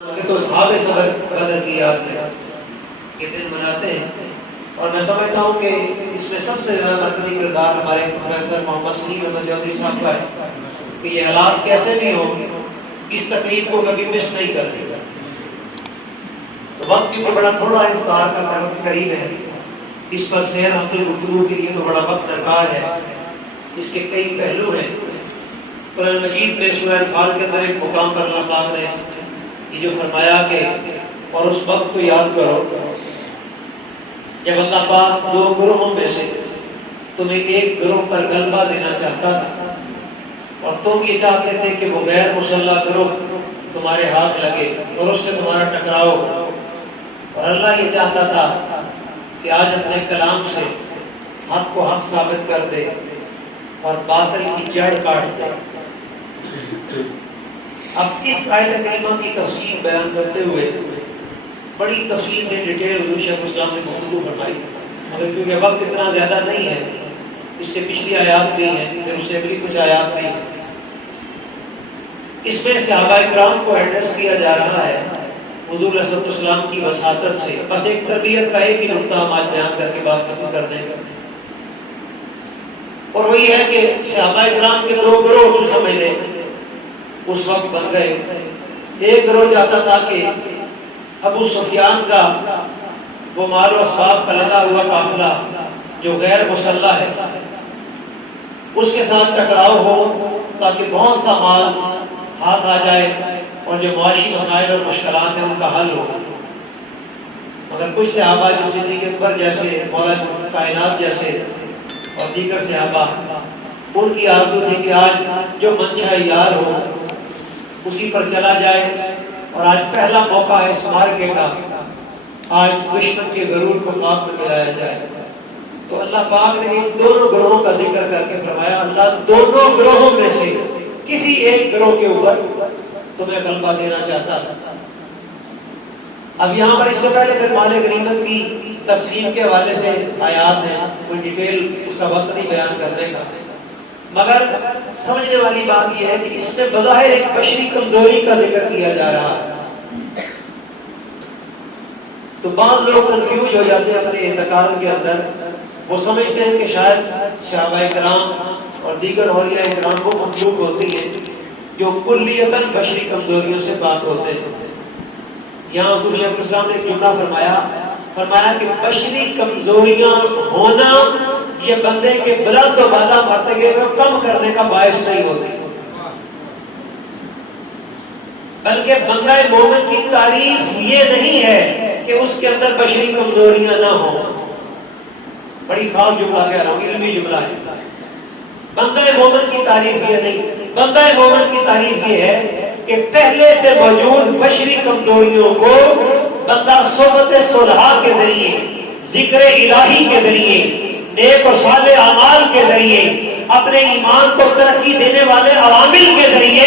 تو صحابہ صبر بدر کی یاد ہے یہ دن مناتے ہیں، اور میں سمجھتا ہوں کہ اس میں سب سے زیادہ مرکزی کردار ہمارے پروفیسر محمد سلیم احمد چودھری صاحب کا ہے کہ یہ حالات کیسے بھی ہوں اس تقریب کو کبھی مس نہیں کرتے گا۔ تو وقت کی بڑا تھوڑا انتظار کا وقت قریب ہے، اس پر سیر حاصل گفتگو کے لیے تو بڑا وقت درکار ہے۔ اس کے کئی پہلو ہیں۔ قرآن مجید میں سورہ انفال کے اندر ایک مقام پر اللہ پاک نے یہ جو فرمایا کہ اور اس وقت کو یاد کرو جب اللہ پاک دو گروہوں میں سے تمہیں ایک گروہ پر غلبہ دینا چاہتا تھا اور تم یہ چاہتے تھے کہ وہ غیر مسلح گروہ تمہارے ہاتھ لگے اور اس سے تمہارا ٹکراؤ ہو، اور اللہ یہ چاہتا تھا کہ آج اپنے کلام سے حق کو حق ثابت کر دے اور باطل کی جڑ کاٹ دے۔ اب اس آیت کریمہ کی تفصیل بیان کرتے ہوئے بڑی تفصیل سے ڈیٹیل حضور شیخ الاسلام نے گفتگو فرمائی، مگر کیونکہ وقت اتنا زیادہ نہیں ہے، اس سے پچھلی آیات بھی ہیں، پھر اس سے بھی کچھ آیات بھی ہیں۔ اس میں صحابہ اکرام کو ایڈریس کیا جا رہا ہے حضور صلی اللہ علیہ وسلم کی وساطت سے۔ بس ایک تربیت کا ایک ہی نقطہ ہم آج بیان کر کے بات ختم کر دیں گے، اور وہی ہے کہ صحابہ اکرام کے دو گروہ سمجھ لیں اس وقت بن گئے۔ ایک گروہ چاہتا تھا کہ ابو سفیان کا وہ مال و اسباب کا لگا ہوا قافلہ جو غیر مسلح ہے اس کے ساتھ ٹکراؤ ہو تاکہ بہت سا مال ہاتھ آ جائے اور جو معاشی مسائل اور مشکلات ہیں ان کا حل ہو۔ مگر کچھ صحابہ جو صدیق اکبر جیسے، مولا کائنات جیسے اور دیگر صحابہ، ان کی آرزو تھی کہ آج جو منشا یار ہو اسی پر چلا جائے، اور آج پہلا موقع ہے اس مارکے کا، آج دشمن کے غرور کو خاک میں ملایا جائے۔ تو اللہ پاک نے ان دونوں گروہوں کا ذکر کر کے فرمایا اللہ دونوں گروہوں میں سے کسی ایک گروہ کے اوپر تمہیں غلبہ دینا چاہتا تھا۔ اب یہاں پر اس سے پہلے پھر مال غنیمت کی تقسیم کے حوالے سے آیات ہیں، کوئی ڈیٹیل اس کا وقت نہیں بیان کرنے کا، مگر سمجھنے والی بات یہ ہے کہ اس میں بظاہر ایک بشری کمزوری کا ذکر کیا جا رہا ہے۔ تو بعض لوگ کنفیوز ہو جاتے ہیں اپنے اعتقاد کے اندر، وہ سمجھتے ہیں کہ شاید صحابہ کرام اور دیگر اولیاء کرام وہ مخلوق ہوتی ہیں جو کلیتاً بشری کمزوریوں سے پاک ہوتے ہیں۔ یہاں حضور شیخ الاسلام نے ایک جملہ فرمایا کہ بشری کمزوریاں ہونا یہ بندے کے بلند و بالا مرتبے کو کم کرنے کا باعث نہیں ہوتی، بلکہ بندہ مومن کی تعریف یہ نہیں ہے کہ اس کے اندر بشری کمزوریاں نہ ہوں۔ بڑی خاص جملہ کہہ رہا ہوں، علمی جملہ ہے۔ بندہ مومن کی تعریف یہ نہیں، بندہ مومن کی تعریف یہ ہے کہ پہلے سے موجود بشری کمزوریوں کو بندہ صحبت صلحاء کے ذریعے، ذکر الہی کے ذریعے، نیک و صالح اعمال کے ذریعے، اپنے ایمان کو ترقی دینے والے عوامل کے ذریعے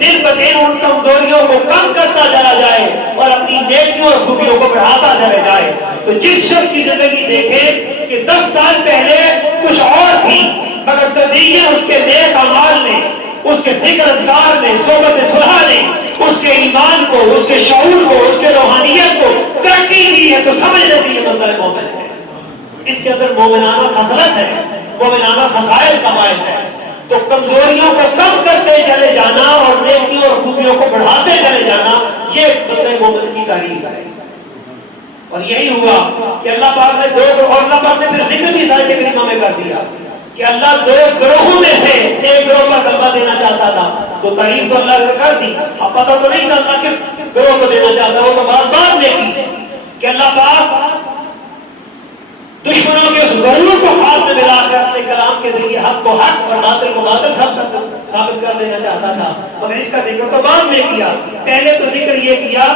دن بدن ان کمزوریوں کو کم کرتا چلا جائے اور اپنی نیکیوں اور خوبیوں کو بڑھاتا چلا جائے۔ تو جس شخص کی زندگی دیکھے کہ 10 سال پہلے کچھ اور تھی، مگر تدریجاً اس کے نیک اعمال نے، اس کے ذکر اذکار نے، صحبت صلحاء نے اس کے ایمان کو، اس کے شعور کو، اس کے روحانیت کو ترقی دی ہے، تو سمجھ لیتی ہے بندہ مومن ہے۔ اس کے اندر مومنانہ خصلت ہے، مومنانہ فضائل کا باعث ہے۔ تو کمزوریوں کو کم کرتے چلے جانا اور نیکیوں اور خوبیوں کو بڑھاتے چلے جانا، یہ بندہ مومن کی تعریف ہے۔ اور یہی ہوا کہ اللہ پاک نے اور اللہ پاک نے پھر ذکر بھی آیت کریمہ میں کر دیا کہ اللہ دو گروہوں میں سے ایک گروہ کا غلبہ دینا چاہتا تھا، تو تعریف تو اللہ نے کر دی، اب پتہ تو نہیں تھا کس گروہ کو دینا چاہتا، وہ تو بات نے کی کہ اللہ پاک دشمنوں کے اس غرور کو ہاتھ میں ملا کر اپنے کلام کے ذریعے حق کو حق اور باطل کو باطل ثابت کر دینا چاہتا تھا، مگر اس کا ذکر تو بعد میں کیا۔ پہلے تو ذکر یہ کیا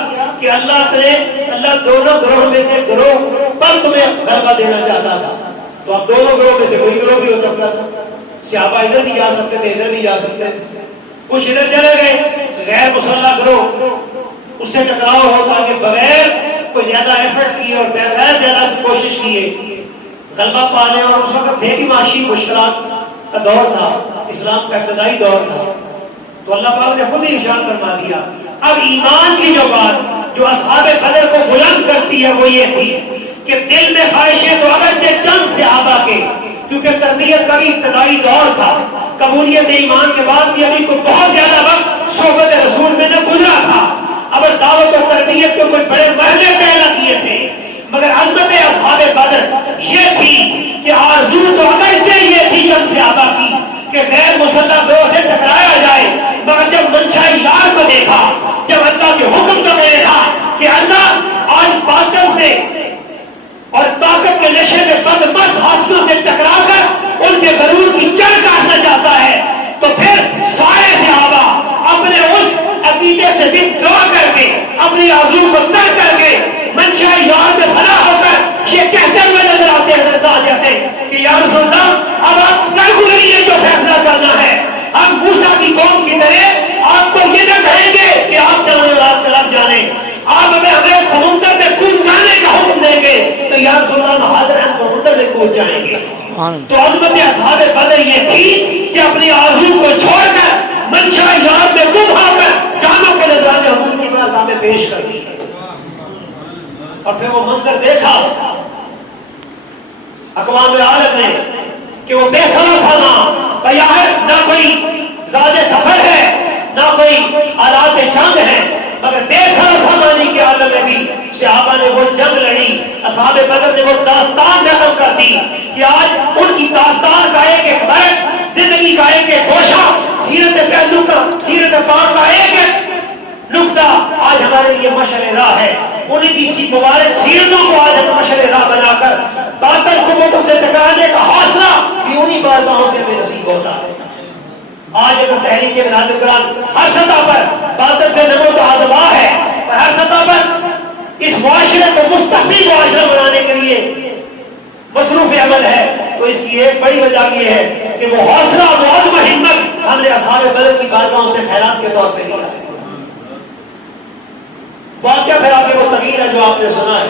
کہ اللہ دونوں گروہ میں سے گروہ پر تمہیں غلبہ دینا چاہتا تھا، تو اب دونوں گروہ میں سے کوئی گروہ بھی ہو سکتا تھا۔ صحابہ ادھر بھی جا سکتے تھے، ادھر بھی جا سکتے تھے، کچھ ادھر چلے گئے غیر مسلح گروہ، اس سے ٹکراؤ ہو تاکہ بغیر کوئی زیادہ ایفرٹ کیے اور بغیر زیادہ کوشش کیے غلبہ پانے، اور اس وقت بھی معاشی مشکلات کا دور تھا، اسلام کا ابتدائی دور تھا، تو اللہ پاک نے خود ہی ارشاد فرما دیا اب ایمان کی جو بات جو اصحاب بدر کو بلند کرتی ہے وہ یہ تھی کہ دل میں خواہشیں تو اگرچہ چند صحابہ کے، کیونکہ تربیت کا بھی ابتدائی دور تھا، قبولیت ایمان کے بعد بھی ابھی کوئی بہت زیادہ وقت صحبت رسول میں نہ گزرا تھا، اب دعوت و تربیت کے کوئی بڑے مرحلے طے نہ کیے تھے، مگر عظمت اصحاب بدر یہ تھی کہ آرزو تو اگرچہ یہ تھی چند صحابہ کی کہ غیر مسلح دور سے ٹکرایا جائے، مگر جب منشا یار کو دیکھا، جب اللہ کے حکم کو دیکھا کہ اللہ آج باطل سے اور طاقت کے نشے میں بند مست حاصلوں سے ٹکرا کر ان کے غرور کی جڑ کاٹنا چاہتا ہے، تو پھر سارے صحابہ اپنے اس عقیدے سے بھی دعا کر کے اپنی آرزو کو طے کر کے منشا یار میں بھلا ہو کر یہ کہتے ہوئے نظر آتے ہیں جیسے کہ یا رسول اللہ اب آپ کل گزریے جو فیصلہ کرنا ہے، ہم موسیٰ کی قوم کی طرح آپ کو یہ نہ کہیں گے کہ آپ جانے اور آپ طرف جانے، آپ ہمیں سمندر میں کود جانے کا حکم دیں گے تو یا رسول اللہ حاضر ہم سمندر میں کود جائیں گے۔ تو عظمت اصحاب بدر یہ تھی کہ اپنی آرزو کو چھوڑ کر منشا یار میں گم ہو کر جانوں کے نظرانے حکومت کی بات ہمیں پیش کر دی، اور پھر وہ منظر دیکھا اقوام عالم نے کہ وہ بے سرا نہ کوئی زیادہ سفر ہے نہ کوئی آلات جنگ ہے، مگر بے سرانی کے عالم میں بھی صحابہ نے وہ جنگ لڑی، اصحاب بدر نے وہ داستان نقل کر دی کہ آج ان کی داستان کا ایک ایک بیت، زندگی کا ایک ایک گوشہ، سیرت پہلو کا، سیرت پاک کا ایک ایک نقطہ آج ہمارے لیے مشعل راہ ہے۔ انہیں بھی اسی مبارک سیرتوں کو آج ہم مشعل راہ بنا کر باطل قوتوں سے ٹکرانے کا حوصلہ بھی انہی بارگاہوں سے ہمیں نصیب ہوتا ہے۔ آج اگر تحریک منہاج القرآن ہر سطح پر باطل سے نمو تو آزما ہے، اور ہر سطح پر اس معاشرے کو مستقبل معاشرہ بنانے کے لیے مصروف عمل ہے، تو اس کی ایک بڑی وجہ یہ ہے کہ وہ حوصلہ وہ عزم ہمت ہم نے اصحاب بدر کی بارگاہوں سے خیرات کے طور پہ لیا ہے۔ واقعہ پھر آگے وہ طویل ہے جو آپ نے سنا ہے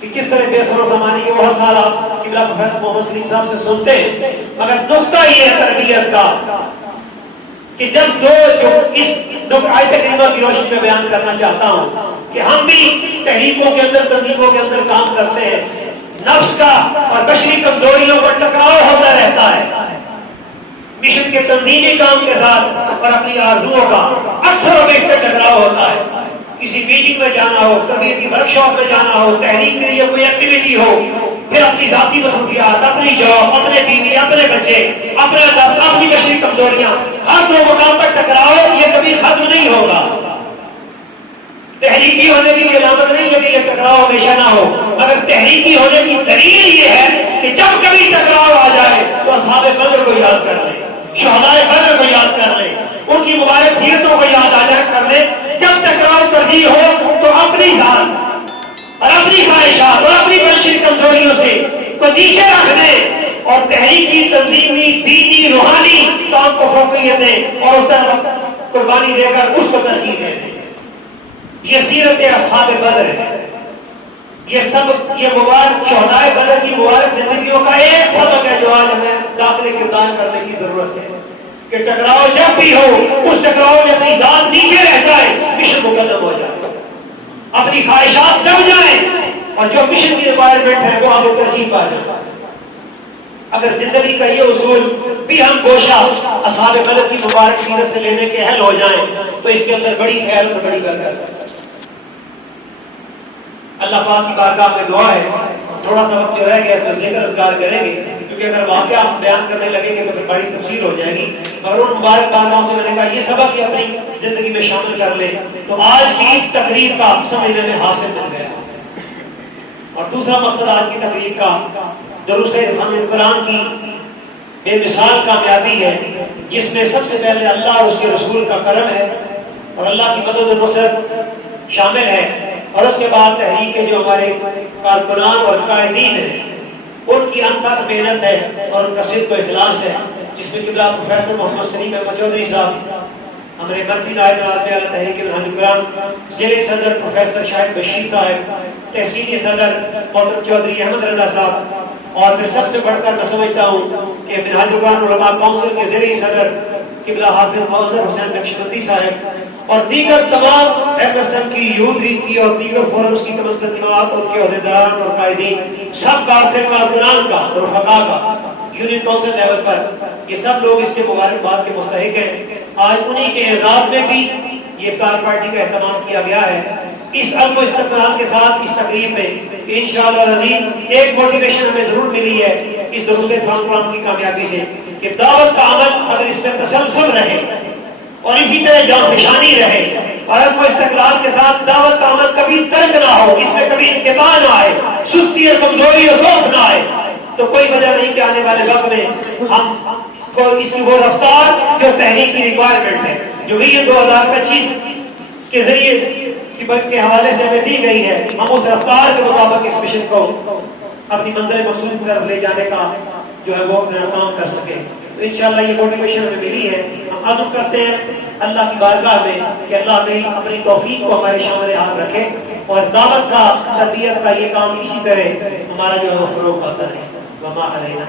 کہ کس طرح بے سر و سامانی کے وہ ہر سال آپ قبلہ پروفیسر محمد سلیم صاحب سے سنتے ہیں، مگر نقطہ یہ ہے تربیت کا کہ جب جو اس آیت کریمہ کی روشنی میں بیان کرنا چاہتا ہوں کہ ہم بھی تحریکوں کے اندر تنظیموں کے اندر کام کرتے ہیں، نفس کا اور بشری کمزوریوں کا ٹکراؤ ہوتا رہتا ہے، مشن کے تنظیمی کام کے ساتھ اور اپنی آرزوؤں کا اکثر و بیشتر ٹکراؤ ہوتا ہے۔ کسی میٹنگ میں جانا ہو، کبھی کی ورک شاپ میں جانا ہو، تحریک کے لیے کوئی ایکٹیویٹی ہو، پھر اپنی ذاتی مصروفیات، اپنی جاب، اپنے بیوی، اپنے بچے، اپنی بشری کمزوریاں، ہر دو مقام پر ٹکراؤ، یہ کبھی ختم نہیں ہوگا۔ تحریکی ہونے کی علامت نہیں ہے کہ یہ ٹکراؤ ہمیشہ نہ ہو، مگر تحریکی ہونے کی دلیل یہ ہے کہ جب کبھی ٹکراؤ آ جائے تو اصحاب بدر کو یاد کر لیں، شہدائے بدر کو یاد کر لیں، ان کی مبارک سیرتوں کو یاد آ جائے کر لیں۔ جب ٹکراؤ ترجیح ہو تو اپنی ذات اور اپنی خواہشات اور اپنی بشری کمزوریوں سے کو نیچے رکھ دیں اور تحریکی، تنظیمی، دینی، روحانی کام کو فوقیت دیں اور اس طرح قربانی دے کر اس کو ترجیح دیں۔ یہ سیرت اصحاب بدر ہے، یہ مبارک شہدائے بدر کی مبارک زندگیوں کا ایک سبق ہے جو آج ہمیں داخل کردار کرنے کی ضرورت ہے کہ ٹکراؤ جب بھی ہو اس ٹکراؤ میں اپنی ذات نیچے رہ جائے، مشن مقدم ہو جائے، اپنی خواہشات دب جائیں اور جو مشن کی ریکوائرمنٹ ہے وہ آگے ترجیح پا جائے۔ اگر زندگی کا یہ اصول بھی ہم گوشہ اصحاب بدر کی مبارک سیرت سے لینے کے اہل ہو جائیں تو اس کے اندر بڑی خیر اور بڑی برکت ہے۔ اللہ پاک کی بارگاہ میں دعا ہے، تھوڑا سا وقت جو رہ گیا تو ذکر اذکار کریں گے کیونکہ اگر واقعہ ہم بیان کرنے لگیں گے تو پھر بڑی تفصیل ہو جائے گی، مگر ان مبارک بارگاہوں سے میں نے کہا یہ سبق ہی اپنی زندگی میں شامل کر لیں تو آج کی اس تقریب کا سمجھنے میں حاصل مل گیا۔ اور دوسرا مقصد آج کی تقریب کا دروس قرآن کی بے مثال کامیابی ہے، جس میں سب سے پہلے اللہ اور اس کے رسول کا کرم ہے اور اللہ کی مدد و نصرت شامل ہے، اور اس کے بعد تحریک کے جو ہمارے کارکنان اور قائدین ہیں ان کی انتھک محنت ہے اور ان کا صدق و اخلاص ہے، جس میں قبلہ پروفیسر محمد سلیم احمد چودھری صاحب، ہمارے مرکزی نائب ناظم اعلیٰ تحریک منہاج القرآن، ذیلی صدر پروفیسر شاہد بشیر صاحب، تحصیلی صدر محترم چودھری احمد رضا صاحب، اور پھر سب سے بڑھ کر میں سمجھتا ہوں کہ منہاج القرآن علماء کونسل کے ذیلی صدر قبلہ حافظ فوزر حسین نقشبندی صاحب، اور دیگر تمام ایم ایس ایم کی یوتھ لیگ کی اور دیگر فورمز کی تمام تنظیمات اور کے عہدیداران اور قائدین سب کارکنان کا اور رفقا کا یونین کونسل لیول پر یہ سب لوگ اس کے مبارکباد کے مستحق ہیں. آج انہی کے اعزاز میں بھی یہ افطار پارٹی کا اہتمام کیا گیا ہے. اس امن و استقرار کے ساتھ اس تقریب میں انشاءاللہ العزیز ایک موٹیویشن ہمیں ضرور ملی ہے اس درود قرآن کی کامیابی سے کہ دعوت کا عمل اگر اس میں تسلسل رہے اور اسی طرح جانفشانی رہے اور امن و استقرار کے ساتھ دعوت کا عمل کبھی ترک نہ ہو، اس میں کبھی انقطاع نہ آئے، سستی اور کمزوری اور ضعف نہ آئے، تو کوئی وجہ نہیں کہ آنے والے وقت میں ہم کو اس کی وہ رفتار جو تحریک کی ریکوائرمنٹ ہے جو بھی یہ 2025 کے ذریعے کے حوالے سے ہمیں دی گئی ہے، ہم اس رفتار کے مطابق اس مشن کو اپنی منزل مقصود پر لے جانے کا جو ہے وہ کام کر سکے. تو انشاءاللہ یہ موٹیویشن ہمیں ملی ہے. ہم عزم کرتے ہیں اللہ کی بارگاہ میں کہ اللہ میں اپنی توفیق کو ہمارے شامل ہاتھ رکھے اور دعوت کا تربیت کا یہ کام اسی طرح ہمارا جو ہے وہ فروغ پاتا ہے. وما علینا